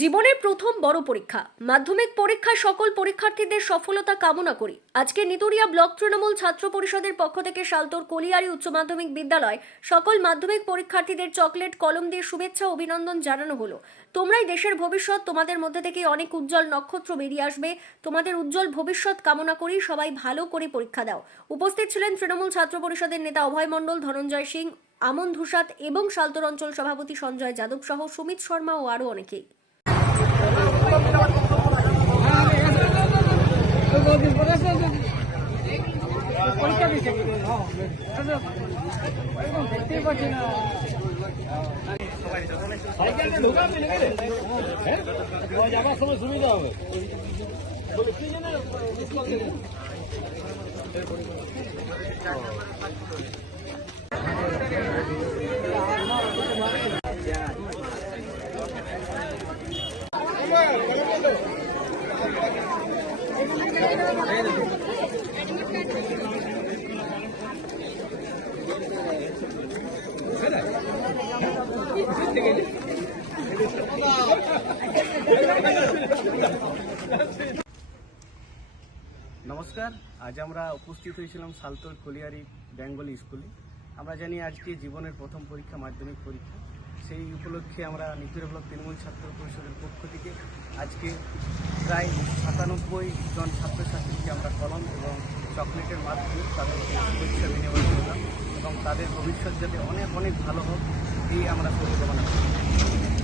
জীবনের প্রথম বড় পরীক্ষা মাধ্যমিক পরীক্ষায় সকল পরীক্ষার্থীদের সফলতা কামনা করি। আজকে নিতুড়িয়া ব্লক তৃণমূল ছাত্র পরিষদের পক্ষ থেকে শালতোর কলিয়ারি উচ্চ মাধ্যমিক বিদ্যালয় সকল মাধ্যমিক পরীক্ষার্থীদের চকলেট কলম দিয়ে শুভেচ্ছা ও অভিনন্দন জানানো হলো। তোমরাই দেশের ভবিষ্যৎ, তোমাদের মধ্যে থেকে অনেক উজ্জ্বল নক্ষত্র বেরিয়ে আসবে। তোমাদের উজ্জ্বল ভবিষ্যৎ কামনা করি, সবাই ভালো করে পরীক্ষা দাও। উপস্থিত ছিলেন তৃণমূল ছাত্র পরিষদের নেতা অভয় মণ্ডল, ধনঞ্জয় সিং, আমন ধুসাত এবং শালতোর অঞ্চল সভাপতি সঞ্জয় যাদব সহ সুমিত শর্মা ও আরও অনেকেই। যাবার সময় সুবিধা হবে। নমস্কার, আজ আমরা উপস্থিত হয়েছিলাম শালতোর কলিয়ারি বেঙ্গলি স্কুলে। আমরা জানি আজকে জীবনের প্রথম পরীক্ষা মাধ্যমিক পরীক্ষা। সেই উপলক্ষে আমরা নিতুড়িয়া ব্লক তৃণমূল ছাত্র পরিষদের পক্ষ থেকে আজকে প্রায় 97 জন ছাত্রছাত্রীকে আমরা কলম এবং চকলেটের মাধ্যমে তাদের পরীক্ষা বিনিময় করলাম এবং তাদের ভবিষ্যৎ যাতে অনেক অনেক ভালো হোক এই আমরা পরিকল্পনা করি।